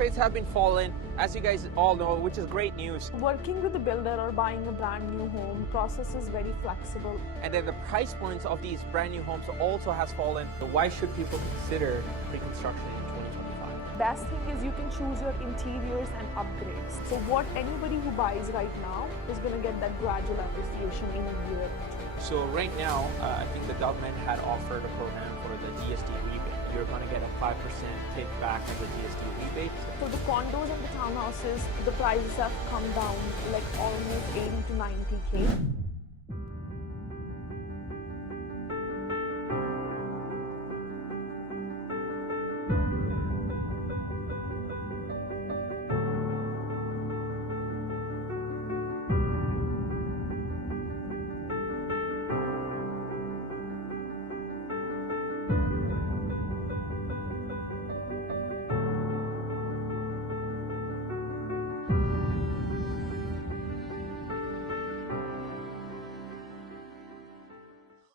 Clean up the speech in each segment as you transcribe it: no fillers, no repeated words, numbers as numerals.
rates have been falling, as you guys all know, which is great news. Working with a builder or buying a brand new home process is very flexible. And then the price points of these brand new homes also has fallen. So why should people consider pre-construction in 2025? Best thing is you can choose your interiors and upgrades. So what anybody who buys right now is going to get that gradual appreciation in a year. So right now, I think the government had offered a program for the GST rebate. You're going to get a 5% take back of the GST rebate. So the condos and the townhouses, the prices have come down like almost 80 to 90K.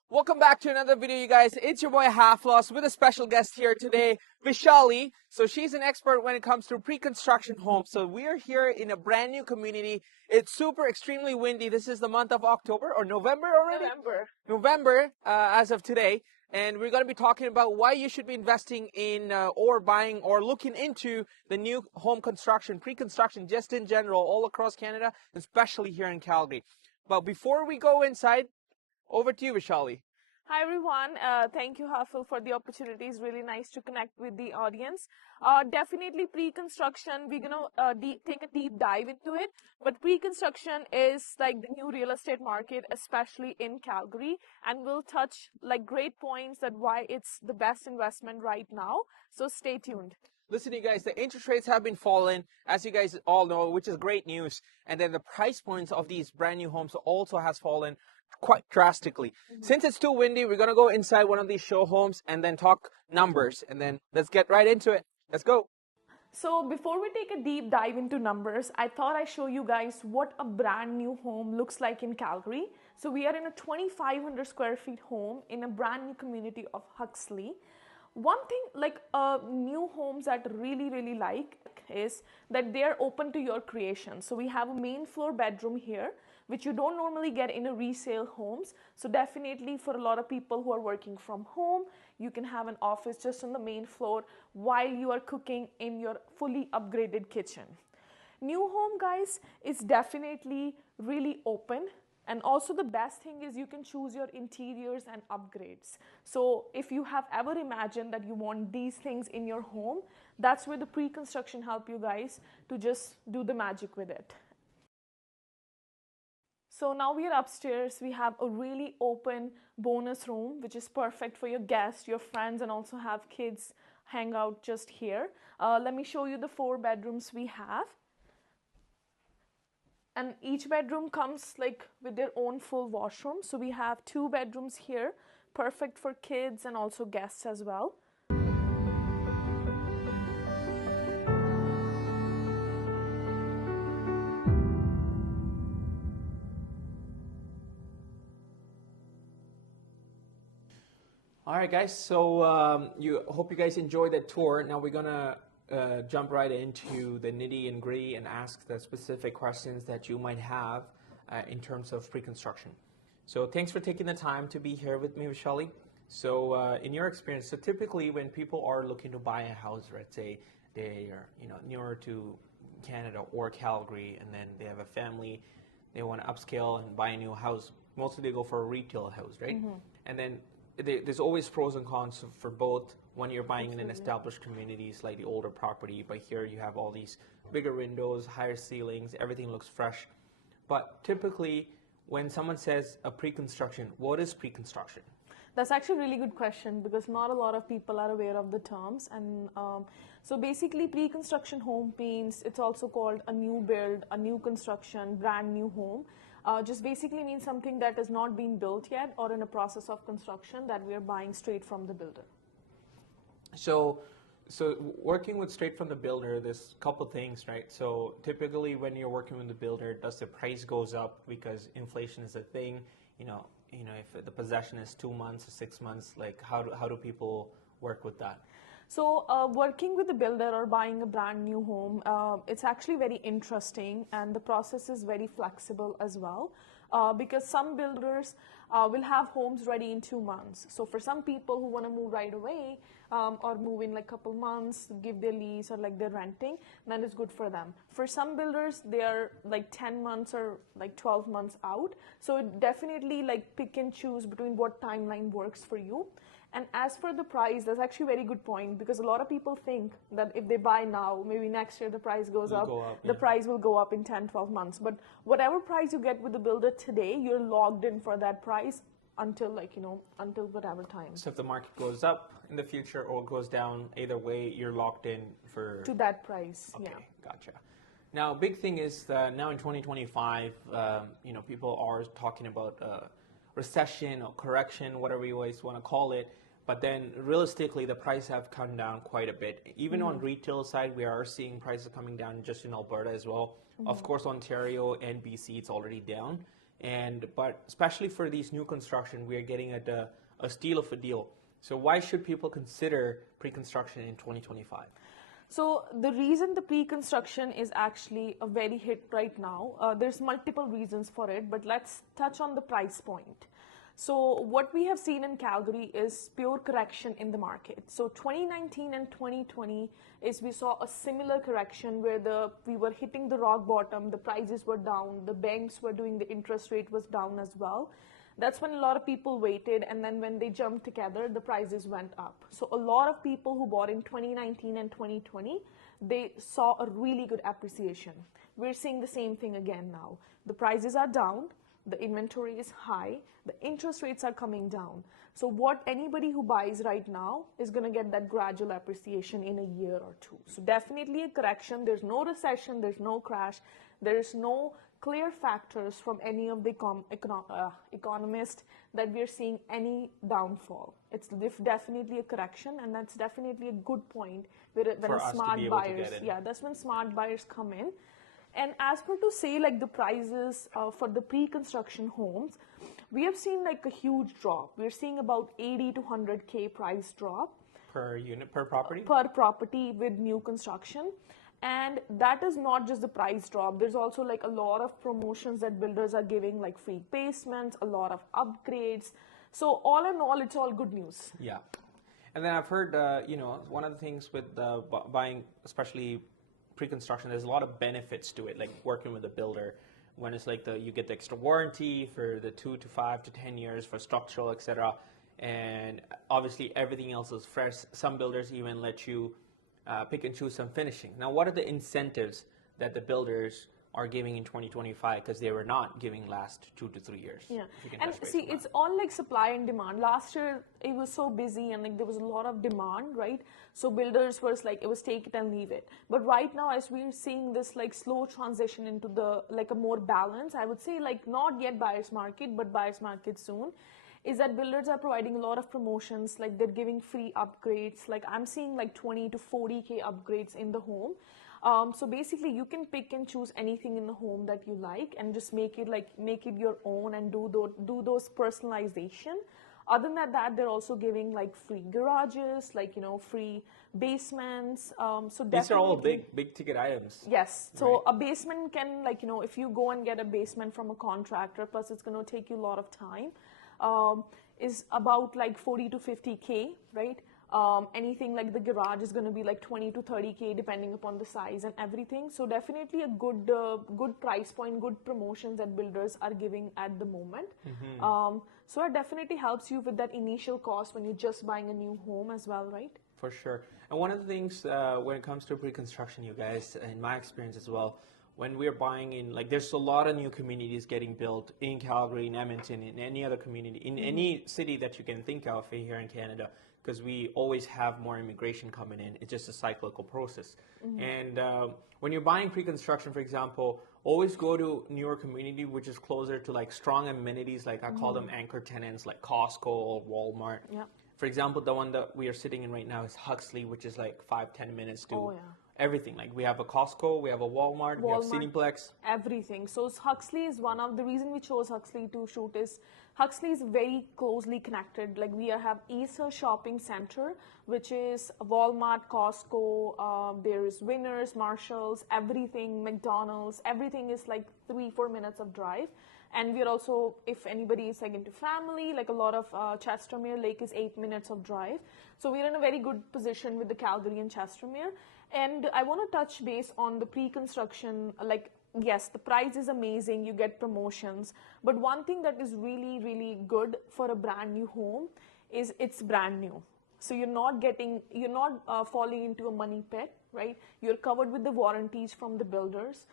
Welcome back to another video, you guys. It's your boy Half Loss with a special guest here today, Vishali. So she's an expert when it comes to pre-construction homes. So we're here in a brand new community. It's super extremely windy. This is the month of October or November already? November as of today. And we're going to be talking about why you should be investing in or buying or looking into the new home construction, pre-construction, just in general, all across Canada, especially here in Calgary. But before we go inside, over to you, Vishali. Hi everyone, thank you Hafil for the opportunity. It's really nice to connect with the audience. Definitely pre-construction, we're gonna take a deep dive into it, but pre-construction is like the new real estate market, especially in Calgary, and we'll touch like great points that why it's the best investment right now, so stay tuned. Listen, you guys, the interest rates have been falling, as you guys all know, which is great news. And then the price points of these brand new homes also has fallen quite drastically. Since it's too windy, we're going to go inside one of these show homes and then talk numbers. And then let's get right into it. Let's go. So before we take a deep dive into numbers, I thought I'd show you guys what a brand new home looks like in Calgary. So we are in a 2,500 square feet home in a brand new community of Huxley. One thing like new homes that really like is that they're open to your creation. So we have a main floor bedroom here, which you don't normally get in a resale homes. So definitely for a lot of people who are working from home, you can have an office just on the main floor while you are cooking in your fully upgraded kitchen. New home, guys, is definitely really open. And also the best thing is you can choose your interiors and upgrades. So if you have ever imagined that you want these things in your home, that's where the pre-construction help you guys to just do the magic with it. So now we are upstairs. We have a really open bonus room, which is perfect for your guests, your friends, and also have kids hang out just here. Let me show you the 4 bedrooms we have. And each bedroom comes like with their own full washroom. So we have 2 bedrooms here, perfect for kids and also guests as well. All right, guys. So hope you guys enjoyed that tour. Now we're going to jump right into the nitty and gritty and ask the specific questions that you might have in terms of pre-construction. So thanks for taking the time to be here with me, Vishali. So in your experience, so typically when people are looking to buy a house, let's say they are nearer to Canada or Calgary, and then they have a family, they want to upscale and buy a new house. Mostly they go for a retail house, right? And then there's always pros and cons for both when you're buying in an established community, slightly older property, but here you have all these bigger windows, higher ceilings, everything looks fresh. But typically, when someone says a pre-construction, what is pre-construction? That's actually a really good question because not a lot of people are aware of the terms. And so basically pre-construction home means it's also called a new build, a new construction, brand new home. Just basically means something that has not been built yet or in a process of construction that we are buying straight from the builder. So working with straight from the builder, there's a couple things, right? So typically when you're working with the builder, does the price goes up because inflation is a thing? If the possession is 2 months or 6 months, like how do people work with that? So, working with a builder or buying a brand new home, it's actually very interesting, and the process is very flexible as well. Because some builders will have homes ready in 2 months. So, for some people who want to move right away or move in like couple months, give their lease or like they're renting, then it's good for them. For some builders, they are like 10 months or like 12 months out. So, it definitely like pick and choose between what timeline works for you. And as for the price, that's actually a very good point, because a lot of people think that if they buy now, maybe next year the price goes up, the price will go up in 10, 12 months. But whatever price you get with the builder today, you're logged in for that price until until whatever time. So if the market goes up in the future or goes down, either way, you're locked in to that price. Okay, yeah. Gotcha. Now, big thing is that now in 2025, people are talking about recession or correction, whatever you always want to call it. But then realistically, the prices have come down quite a bit. Even on retail side, we are seeing prices coming down just in Alberta as well. Of course, Ontario and BC, it's already down. But especially for these new construction, we are getting at a steal of a deal. So why should people consider pre-construction in 2025? So the reason the pre-construction is actually a very hit right now, there's multiple reasons for it, but let's touch on the price point. So what we have seen in Calgary is pure correction in the market. So 2019 and 2020 is we saw a similar correction where we were hitting the rock bottom, the prices were down, the banks were doing, the interest rate was down as well. That's when a lot of people waited, and then when they jumped together, the prices went up. So a lot of people who bought in 2019 and 2020, they saw a really good appreciation. We're seeing the same thing again now. The prices are down, the inventory is high, the interest rates are coming down. So what anybody who buys right now is going to get that gradual appreciation in a year or two. So definitely a correction. There's no recession, there's no crash, there's no clear factors from any of the economists that we're seeing any downfall. It's definitely a correction, and that's definitely a good point when smart buyers, that's when smart buyers come in. And as per to say, like the prices for the pre-construction homes, we have seen like a huge drop. We're seeing about 80 to 100K price drop. Per unit, per property? Per property with new construction. And that is not just the price drop. There's also like a lot of promotions that builders are giving, like free basements, a lot of upgrades. So all in all, it's all good news. Yeah. And then I've heard, one of the things with buying, especially pre-construction, there's a lot of benefits to it, like working with a builder. When it's like you get the extra warranty for the 2 to 5 to 10 years for structural, etc. And obviously everything else is fresh. Some builders even let you pick and choose some finishing. Now, what are the incentives that the builders are giving in 2025 because they were not giving last 2 to 3 years? Yeah, and see, it's all like supply and demand. Last year, it was so busy and like there was a lot of demand, right? So builders was like, it was take it and leave it. But right now, as we're seeing this like slow transition into the like a more balance, I would say like not yet buyer's market, but buyer's market soon, is that builders are providing a lot of promotions, like they're giving free upgrades. Like I'm seeing like 20 to 40K upgrades in the home. So basically you can pick and choose anything in the home that you like and just make it your own and do those personalization. Other than that, they're also giving like free garages, like, free basements. So these are all big ticket items. Yes. So a basement can, like, if you go and get a basement from a contractor, plus it's going to take you a lot of time, is about like 40 to 50K, right? Anything like the garage is going to be like 20 to 30K depending upon the size and everything. So definitely a good price point, good promotions that builders are giving at the moment. Mm-hmm. So it definitely helps you with that initial cost when you're just buying a new home as well, right? For sure. And one of the things when it comes to pre-construction, you guys, in my experience as well, when we're buying in, like there's a lot of new communities getting built in Calgary, in Edmonton, in any other community, in any city that you can think of here in Canada, because we always have more immigration coming in. It's just a cyclical process. Mm-hmm. And when you're buying pre-construction, for example, always go to newer community, which is closer to like strong amenities, like I call them anchor tenants, like Costco or Walmart. Yeah. For example, the one that we are sitting in right now is Huxley, which is like 5-10 minutes to everything. Like we have a Costco, we have a Walmart, we have Cineplex. Everything. So Huxley is one of the reason we chose Huxley to shoot is Huxley is very closely connected. Like we have Easter Shopping Center, which is Walmart, Costco, there is Winners, Marshalls, everything, McDonald's, everything is like 3-4 minutes of drive. And we're also, if anybody is like into family, like a lot of Chestermere Lake is 8 minutes of drive. So we're in a very good position with the Calgary and Chestermere. And I want to touch base on the pre-construction, like, yes, the price is amazing, you get promotions. But one thing that is really, really good for a brand new home is it's brand new. So you're not falling into a money pit, right? You're covered with the warranties from the builders.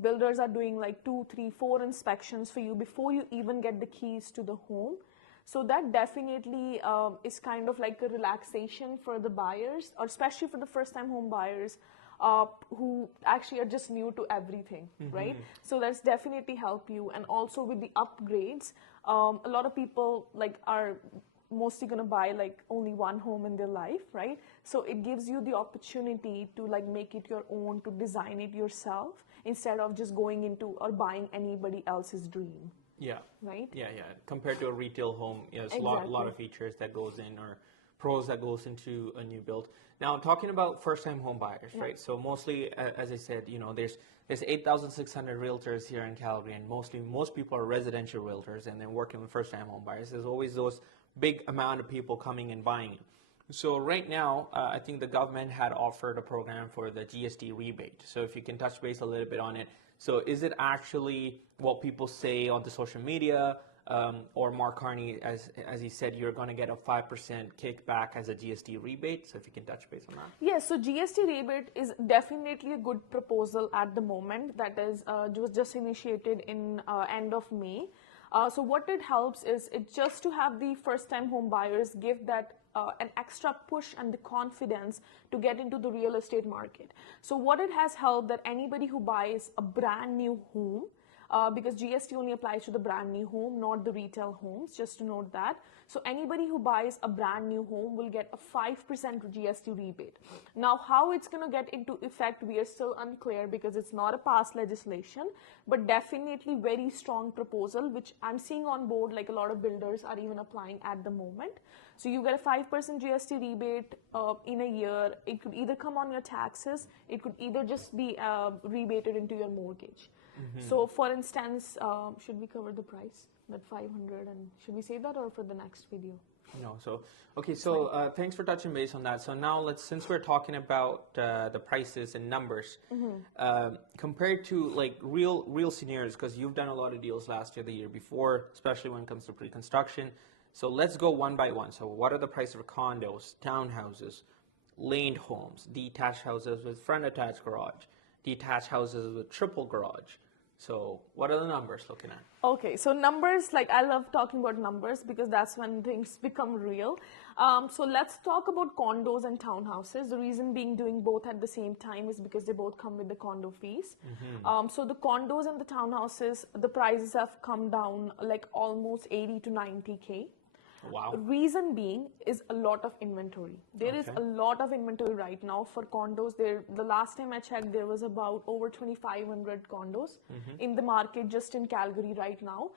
Builders are doing like 2, 3, 4 inspections for you before you even get the keys to the home. So that definitely is kind of like a relaxation for the buyers, or especially for the first-time home buyers who actually are just new to everything, right? So that's definitely help you. And also with the upgrades, a lot of people like are mostly going to buy like only one home in their life, right? So it gives you the opportunity to like make it your own, to design it yourself instead of just going into or buying anybody else's dream. Yeah. Right? Yeah. Compared to a retail home, there's a lot of features that goes in, or pros that goes into a new build. Now, talking about first-time home buyers, right? So mostly, as I said, there's 8,600 realtors here in Calgary, and most people are residential realtors, and then working with first-time home buyers. There's always those big amount of people coming and buying it. So right now, I think the government had offered a program for the GST rebate. So if you can touch base a little bit on it. So is it actually what people say on the social media, or Mark Carney, as he said, you're going to get a 5% kickback as a GST rebate? So if you can touch base on that. Yes, so GST rebate is definitely a good proposal at the moment. That is was just initiated in end of May. So what it helps is it just to have the first-time home buyers give that an extra push and the confidence to get into the real estate market. So what it has helped that anybody who buys a brand new home, because GST only applies to the brand new home, not the retail homes, just to note that. So anybody who buys a brand new home will get a 5% GST rebate. Now, how it's going to get into effect, we are still unclear because it's not a past legislation, but definitely very strong proposal, which I'm seeing on board, like a lot of builders are even applying at the moment. So you get a 5% GST rebate in a year. It could either come on your taxes, it could either just be rebated into your mortgage. So for instance, should we cover the price, that 500, and should we say that or for the next video? No, so, okay, so thanks for touching base on that. So now since we're talking about the prices and numbers, compared to like real scenarios, because you've done a lot of deals last year, the year before, especially when it comes to pre-construction. So let's go one by one. So what are the prices of condos, townhouses, laned homes, detached houses with front attached garage, detached houses with triple garage? So what are the numbers looking at? Okay, so numbers, like I love talking about numbers because that's when things become real. So let's talk about condos and townhouses. The reason being doing both at the same time is because they both come with the condo fees. So the condos and the townhouses, the prices have come down like almost 80 to 90K. Wow. Reason being is a lot of inventory. There is a lot of inventory right now for condos. The last time I checked, there was about over 2,500 condos in the market just in Calgary right now.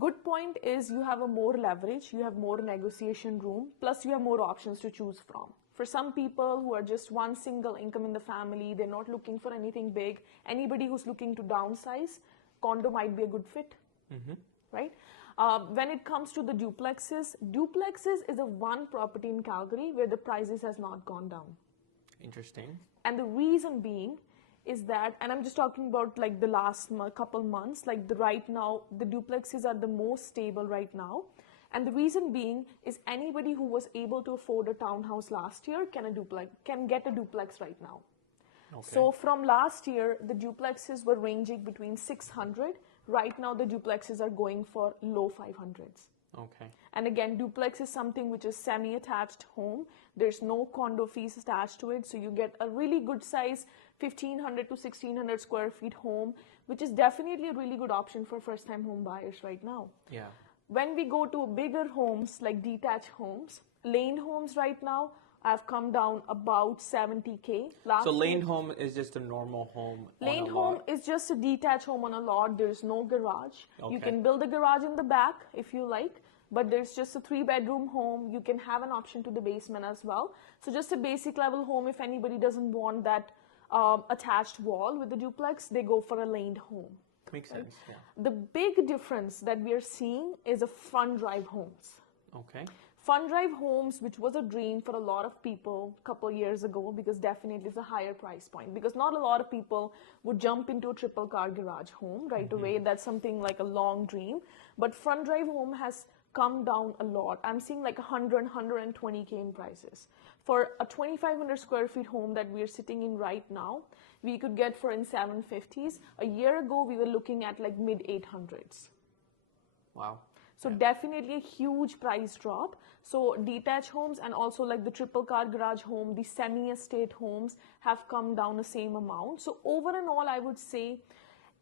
Good point is you have a more leverage, you have more negotiation room, plus you have more options to choose from. For some people who are just one single income in the family, they're not looking for anything big. Anybody who's looking to downsize, condo might be a good fit, right? When it comes to the duplexes is a one property in Calgary where the prices has not gone down. Interesting. And the reason being is that, and I'm just talking about like the last couple months, like right now, the duplexes are the most stable right now. And the reason being is anybody who was able to afford a townhouse last year can get a duplex right now. So from last year, the duplexes were ranging between 600. Right now, the duplexes are going for low 500s. And again, duplex is something which is semi-attached home. There's no condo fees attached to it. So you get a really good size 1,500 to 1,600 square feet home, which is definitely a really good option for first-time home buyers right now. When we go to bigger homes like detached homes, lane homes right now, I've come down about 70K. So laned home is just a normal home on a Laned lot? home is just a detached home on a lot. There's no garage. Okay. You can build a garage in the back if you like, but there's just a 3-bedroom home. You can have an option to the basement as well. So just a basic level home. If anybody doesn't want that attached wall with the duplex, they go for a laned home. Makes sense, yeah. The big difference that we are seeing is a front drive homes. Okay. Front drive homes, which was a dream for a lot of people a couple of years ago, because definitely it's a higher price point, because not a lot of people would jump into a triple car garage home right away. That's something like a long dream. But front drive home has come down a lot. I'm seeing like 120K in prices. For a 2,500 square feet home that we are sitting in right now, we could get for in 750s. A year ago, we were looking at like mid 800s. Wow. So definitely a huge price drop. So detached homes and also like the triple car garage home, the semi-estate homes have come down the same amount. So over and all, I would say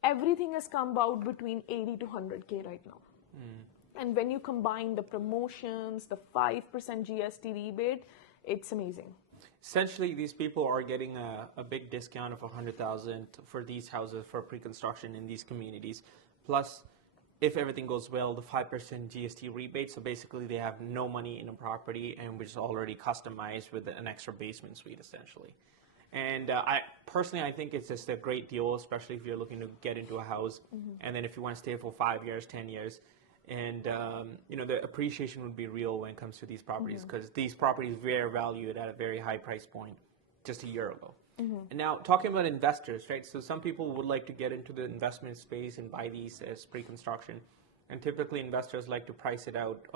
everything has come about between 80 to 100K right now. And when you combine the promotions, the 5% GST rebate, it's amazing. Essentially, these people are getting a big discount of $100,000 for these houses for pre-construction in these communities. Plus, if everything goes well, the 5% GST rebate. So basically, they have no money in a property and which is already customized with an extra basement suite, essentially. And I think it's just a great deal, especially if you're looking to get into a house, and then if you want to stay for 5 years, 10 years. And the appreciation would be real when it comes to these properties, because these properties were valued at a very high price point just a year ago. And now talking about investors, right? So some people would like to get into the investment space and buy these as pre-construction, and typically investors like to price it out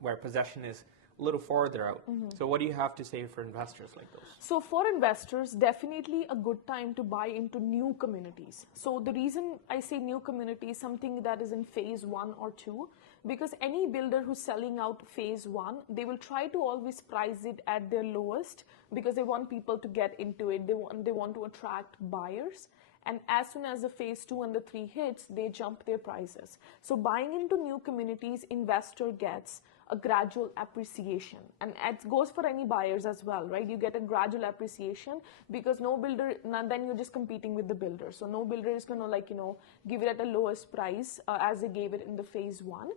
where possession is a little farther out. So what do you have to say for investors like those? So for investors, definitely a good time to buy into new communities. So the reason I say new communities, something that is in phase 1 or 2, because any builder who's selling out phase 1, they will try to always price it at their lowest because they want people to get into it. They want to attract buyers. And as soon as the phase 2 and the 3 hits, they jump their prices. So buying into new communities, investor gets a gradual appreciation, and it goes for any buyers as well, right? You get a gradual appreciation because no builder, then you're just competing with the builder. So no builder is going to give it at the lowest price as they gave it in the phase 1.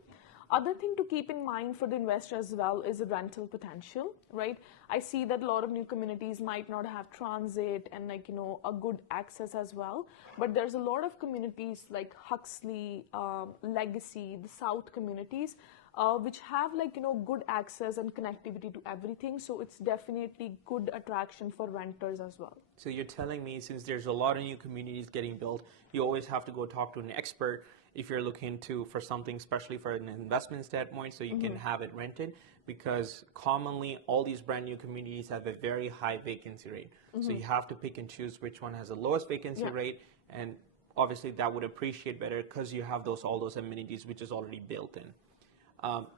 Other thing to keep in mind for the investor as well is the rental potential, right? I see that a lot of new communities might not have transit and a good access as well. But there's a lot of communities like Huxley, Legacy, the South communities, which have good access and connectivity to everything. So it's definitely good attraction for renters as well. So you're telling me, since there's a lot of new communities getting built, you always have to go talk to an expert if you're looking for something, especially for an investment standpoint, so you can have it rented, because commonly all these brand new communities have a very high vacancy rate. So you have to pick and choose which one has the lowest vacancy rate, and obviously that would appreciate better because you have all those amenities which is already built in.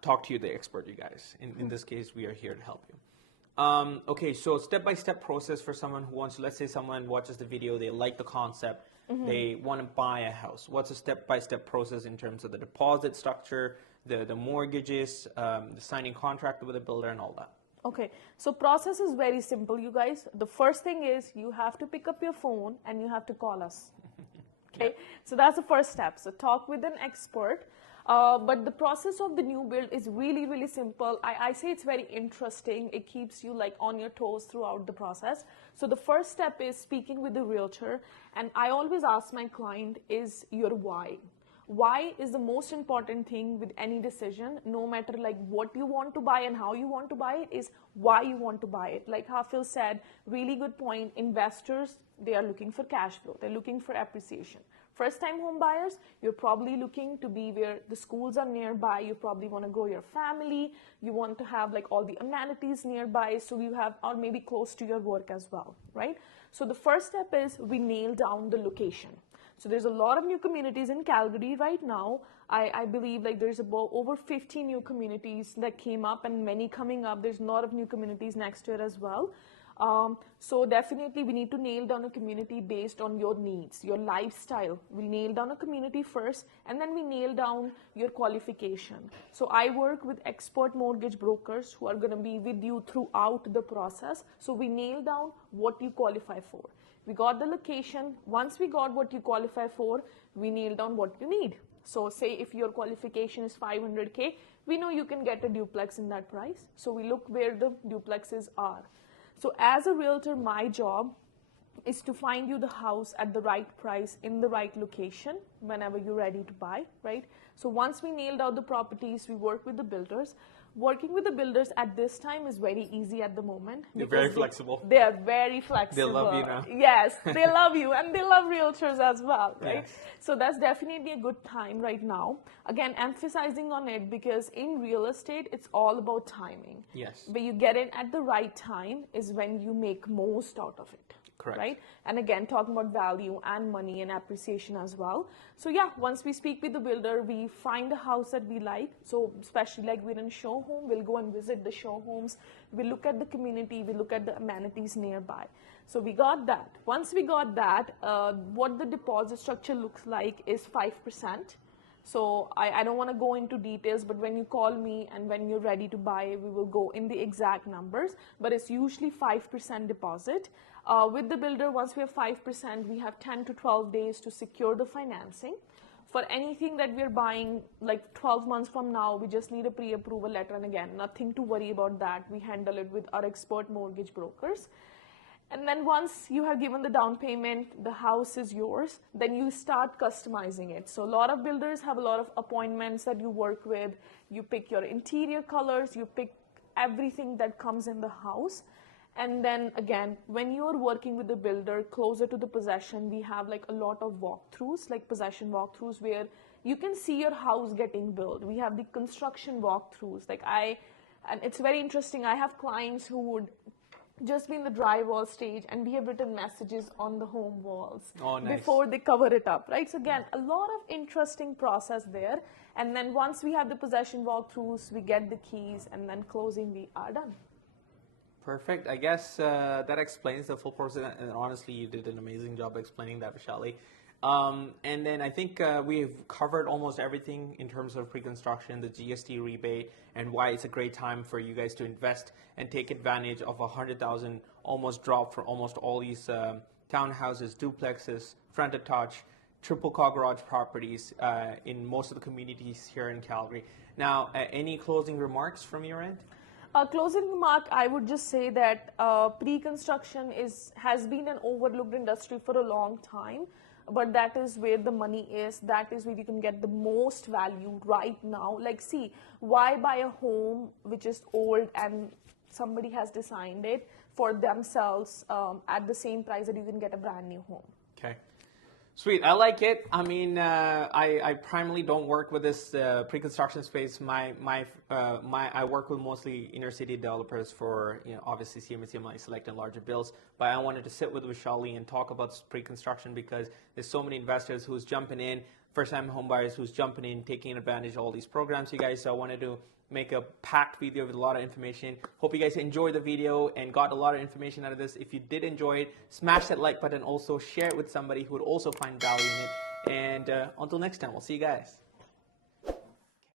Talk to you, the expert, you guys. In this case, we are here to help you. Okay, so step-by-step process for someone who wants to, let's say someone watches the video, they like the concept, they want to buy a house. What's a step-by-step process in terms of the deposit structure, the mortgages, the signing contract with the builder and all that? Okay, so process is very simple, you guys. The first thing is you have to pick up your phone and you have to call us. Okay, so that's the first step. So talk with an expert. But the process of the new build is really, really simple. I say it's very interesting. It keeps you on your toes throughout the process. So the first step is speaking with the realtor. And I always ask my client, is your why? Why is the most important thing with any decision, no matter what you want to buy and how you want to buy it, is why you want to buy it. Like Hafil said, really good point. Investors, they are looking for cash flow. They're looking for appreciation. First-time home buyers, you're probably looking to be where the schools are nearby. You probably want to grow your family. You want to have all the amenities nearby, so you have, or maybe close to your work as well, right? So the first step is we nail down the location. So there's a lot of new communities in Calgary right now. I believe there's about over 50 new communities that came up and many coming up. There's a lot of new communities next year as well. So definitely we need to nail down a community based on your needs, your lifestyle. We nail down a community first, and then we nail down your qualification. So I work with expert mortgage brokers who are going to be with you throughout the process. So we nail down what you qualify for. We got the location. Once we got what you qualify for, we nail down what you need. So say if your qualification is 500K, we know you can get a duplex in that price. So we look where the duplexes are. So as a realtor, my job is to find you the house at the right price in the right location whenever you're ready to buy, right? So once we nailed out the properties, we work with the builders. Working with the builders at this time is very easy at the moment. They're very flexible. They are very flexible. They love you now. Yes, they love you, and they love realtors as well, right? Yes. So that's definitely a good time right now. Again, emphasizing on it because in real estate, it's all about timing. Yes. Where you get in at the right time is when you make most out of it. Correct. Right? And again, talking about value and money and appreciation as well. So yeah, once we speak with the builder, we find a house that we like. So especially like we're in show home, we'll go and visit the show homes. We look at the community, we look at the amenities nearby. So we got that. Once we got that, what the deposit structure looks like is 5%. So I don't want to go into details, but when you call me and when you're ready to buy, we will go in the exact numbers, but it's usually 5% deposit. With the builder, once we have 5%, we have 10 to 12 days to secure the financing. For anything that we're buying like 12 months from now, we just need a pre-approval letter, and again, nothing to worry about that. We handle it with our expert mortgage brokers. And then once you have given the down payment, the house is yours, then you start customizing it. So a lot of builders have a lot of appointments that you work with. You pick your interior colors, you pick everything that comes in the house. And then again, when you're working with the builder closer to the possession, we have like a lot of walkthroughs, like possession walkthroughs, where you can see your house getting built. We have the construction walkthroughs. And it's very interesting. I have clients who would just be in the drywall stage, and we have written messages on the home walls before they cover it up, right? So again, a lot of interesting process there. And then once we have the possession walkthroughs, we get the keys, and then closing, we are done. Perfect. I guess that explains the full process, and honestly, you did an amazing job explaining that, Vishali. And then I think we've covered almost everything in terms of pre-construction, the GST rebate, and why it's a great time for you guys to invest and take advantage of $100,000 almost drop for almost all these townhouses, duplexes, front detached, triple car garage properties in most of the communities here in Calgary. Now, any closing remarks from your end? Closing remark, I would just say that pre-construction has been an overlooked industry for a long time. But that is where the money is. That is where you can get the most value right now. Like, see, why buy a home which is old and somebody has designed it for themselves at the same price that you can get a brand new home? Okay. Sweet. I like it. I mean, I primarily don't work with this pre-construction space. I work with mostly inner city developers for, obviously CMHC Select and larger bills. But I wanted to sit with Vishali and talk about pre-construction because there's so many investors who's jumping in, first-time home buyers who's jumping in, taking advantage of all these programs, you guys. So I wanted to make a packed video with a lot of information. Hope you guys enjoyed the video and got a lot of information out of this. If you did enjoy it, smash that like button. Also share it with somebody who would also find value in it. And until next time, we'll see you guys.